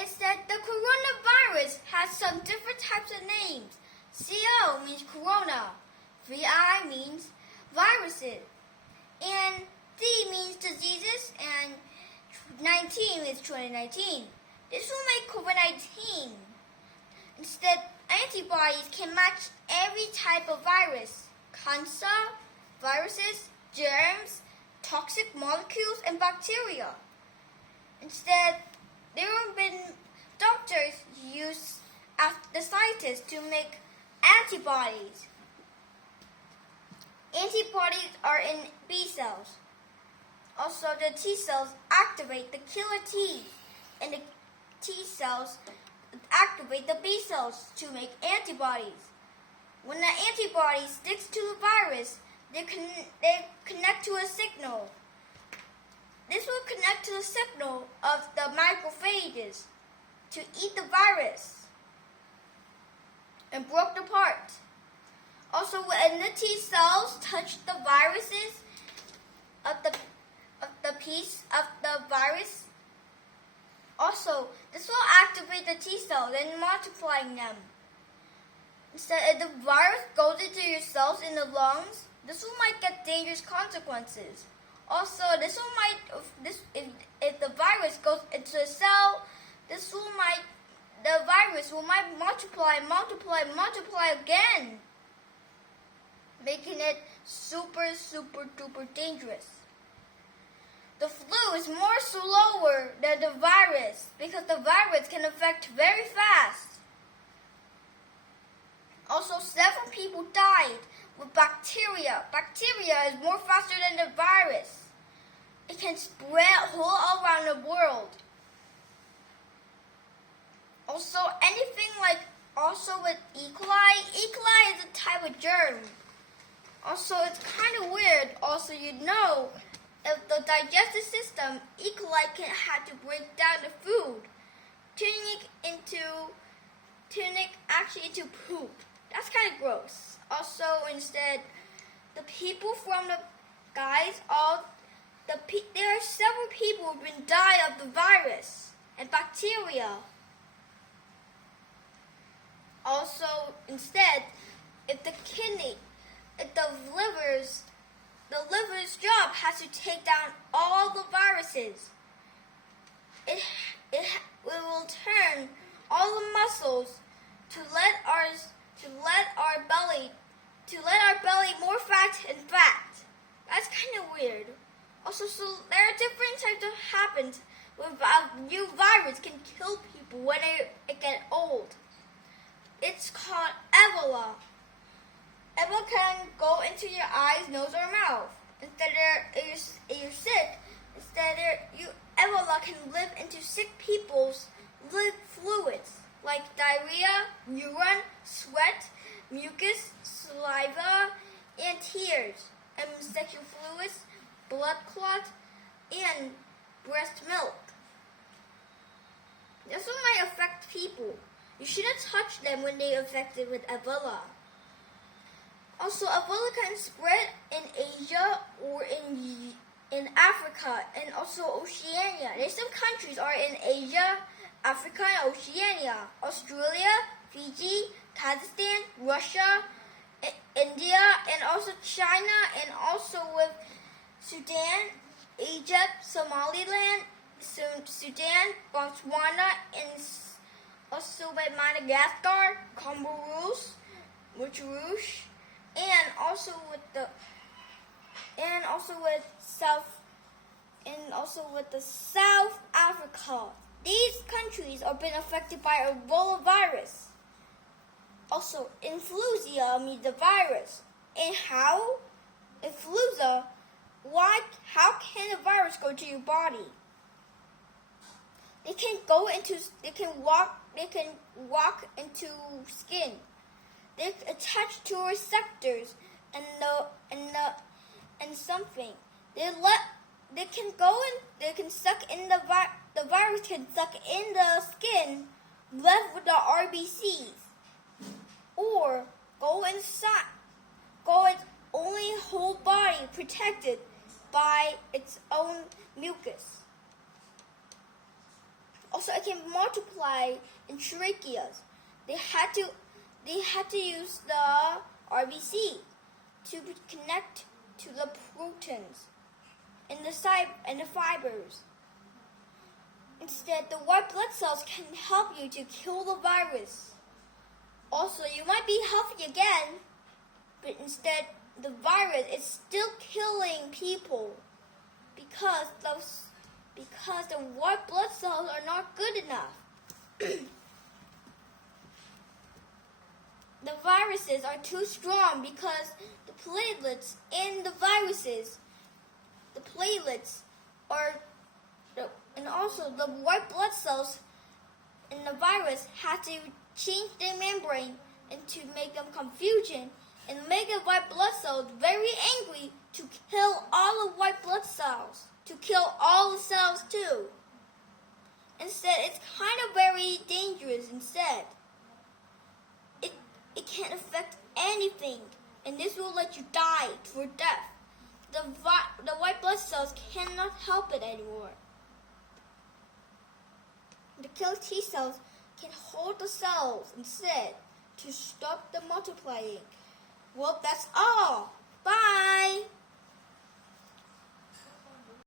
is that the coronavirus has some different types of names. CO means corona, VI means viruses, and D means diseases, and 19 means 2019. This will make COVID-19. Instead, antibodies can match every type of virus: cancer, viruses, germs, toxic molecules, and bacteria. Instead, there have been doctors use the scientists to make antibodies. Antibodies are in B cells. Also, the T cells activate the killer T, and the T cells activate the B cells to make antibodies. When the antibody sticks to the virus, they connect to a signal. This will connect to the signal of the macrophages to eat the virus and broke apart. Also, when the T cells touch the viruses of the piece of the virus, also this will activate the T cells and multiplying them. Instead, if the virus goes into your cells in the lungs, this might get dangerous consequences. Also, if the virus goes into a cell, the virus might multiply again, making it super duper dangerous. The flu is more slower than the virus because the virus can affect very fast. Also, several people died with bacteria. Bacteria is more faster than the virus. It can spread all around the world. Also, with E. coli. E. coli is a type of germ. Also, it's kind of weird. Also, if the digestive system, E. coli can have to break down the food, turning it actually into poop. That's kind of gross. Also, instead, the people from the guys, there are several people who've been dying of the virus and bacteria. Also, instead, if the liver's job has to take down all the viruses. It will turn all the muscles to let our belly more fat and fat. That's kind of weird. Also, so there are different types of happens where a new virus can kill people when it get old. It's called Ebola. Ebola can go into your eyes, nose, or mouth. If you're sick, Ebola can live into sick people's fluids like diarrhea, urine, sweat, mucus, saliva, and tears, and sexual fluids, blood clot, and breast milk. This one might affect people. You shouldn't touch them when they're affected with Ebola. Also, Ebola can spread in Asia or in Africa and also Oceania. There's some countries are in Asia, Africa, and Oceania. Australia, Fiji, Kazakhstan, Russia, India, and also China, and also with Sudan, Egypt, Somaliland, Sudan, Botswana, and also with Madagascar, Comoros, Mauritius, and also with South Africa. These countries have been affected by Ebola virus. Also, influenza means the virus. And how? Influenza, how can the virus go to your body? They can walk into skin. They attach to receptors and something. They can suck in the virus can suck in the skin left with the RBCs, or go its only whole body protected by its own mucus. Also, it can multiply in tracheas. They had to use the RBC to connect to the proteins in the fibers. Instead, the white blood cells can help you to kill the virus. Also, you might be healthy again, but instead, the virus is still killing people because the white blood cells are not good enough. The viruses are too strong because the platelets in the viruses, and also the white blood cells in the virus had to change their membrane and to make them confusion and make the white blood cells very angry to kill all the white blood cells, to kill all the cells too. Instead, it's kind of very dangerous instead. It can't affect anything, and this will let you die for death. The white blood cells cannot help it anymore. The killer T cells can hold the cells instead to stop them multiplying. Well, that's all. Bye!